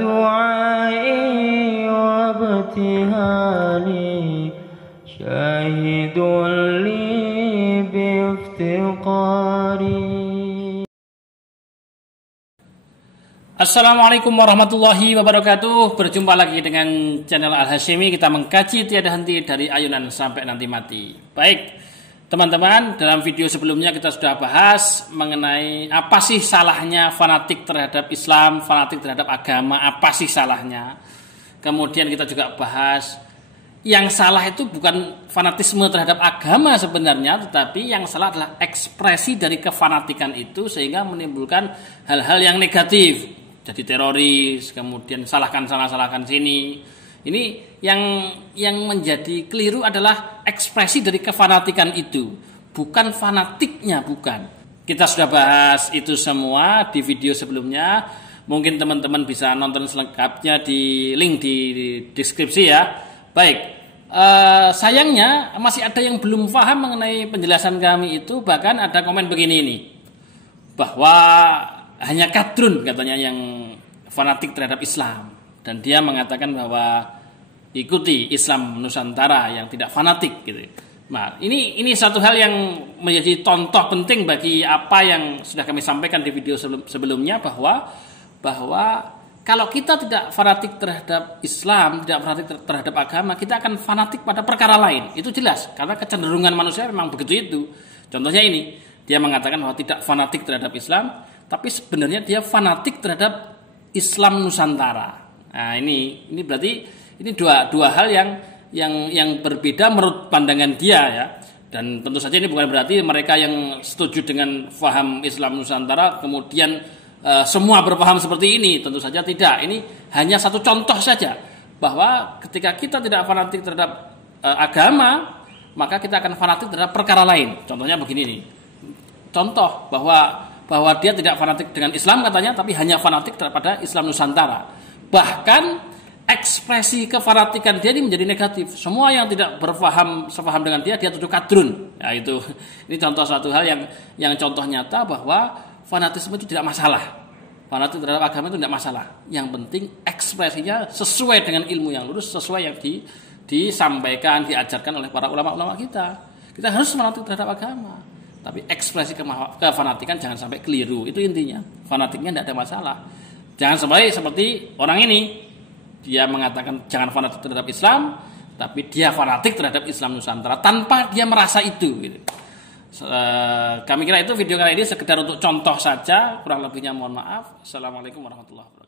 دعائي وابتهالي شاهد لي بافتقاري. Assalamualaikum warahmatullahi wabarakatuh. Berjumpa lagi dengan channel Al-Hashimi. Kita mengkaji tiada henti dari ayunan sampai nanti mati. Baik teman-teman, dalam video sebelumnya kita sudah bahas mengenai apa sih salahnya fanatik terhadap Islam, fanatik terhadap agama, apa sih salahnya. Kemudian kita juga bahas yang salah itu bukan fanatisme terhadap agama sebenarnya, tetapi yang salah adalah ekspresi dari kefanatikan itu sehingga menimbulkan hal-hal yang negatif. Jadi teroris, kemudian salahkan sini. Ini yang menjadi keliru adalah ekspresi dari kefanatikan itu, bukan fanatiknya, bukan. Kita sudah bahas itu semua di video sebelumnya. Mungkin teman-teman bisa nonton selengkapnya di link di deskripsi ya. Baik, sayangnya masih ada yang belum paham mengenai penjelasan kami itu. Bahkan ada komen begini nih, bahwa hanya kadrun katanya yang fanatik terhadap Islam, dan dia mengatakan bahwa ikuti Islam Nusantara yang tidak fanatik gitu. Nah, ini satu hal yang menjadi contoh penting bagi apa yang sudah kami sampaikan di video sebelumnya, bahwa kalau kita tidak fanatik terhadap Islam, tidak fanatik terhadap agama, kita akan fanatik pada perkara lain. Itu jelas, karena kecenderungan manusia memang begitu itu. Contohnya ini, dia mengatakan bahwa tidak fanatik terhadap Islam, tapi sebenarnya dia fanatik terhadap Islam Nusantara. Nah, ini berarti ini dua hal yang berbeda menurut pandangan dia ya. Dan tentu saja ini bukan berarti mereka yang setuju dengan faham Islam Nusantara kemudian semua berpaham seperti ini. Tentu saja tidak. Ini hanya satu contoh saja, bahwa ketika kita tidak fanatik terhadap agama, maka kita akan fanatik terhadap perkara lain. Contohnya begini nih. Contoh bahwa dia tidak fanatik dengan Islam katanya, tapi hanya fanatik terhadap Islam Nusantara. Bahkan ekspresi kefanatikan dia ini menjadi negatif. Semua yang tidak sepaham dengan dia tuduh kadrun. Ya, ini contoh suatu hal yang contoh nyata bahwa fanatisme itu tidak masalah. Fanatik terhadap agama itu tidak masalah. Yang penting ekspresinya sesuai dengan ilmu yang lurus, sesuai yang disampaikan, diajarkan oleh para ulama-ulama kita. Kita harus fanatik terhadap agama, tapi ekspresi kefanatikan jangan sampai keliru. Itu intinya. Fanatiknya tidak ada masalah. Jangan sampai seperti orang ini. Dia mengatakan jangan fanatik terhadap Islam, tapi dia fanatik terhadap Islam Nusantara tanpa dia merasa itu. Gitu. Kami kira itu video kali ini sekedar untuk contoh saja. Kurang lebihnya mohon maaf. Assalamualaikum warahmatullahi wabarakatuh.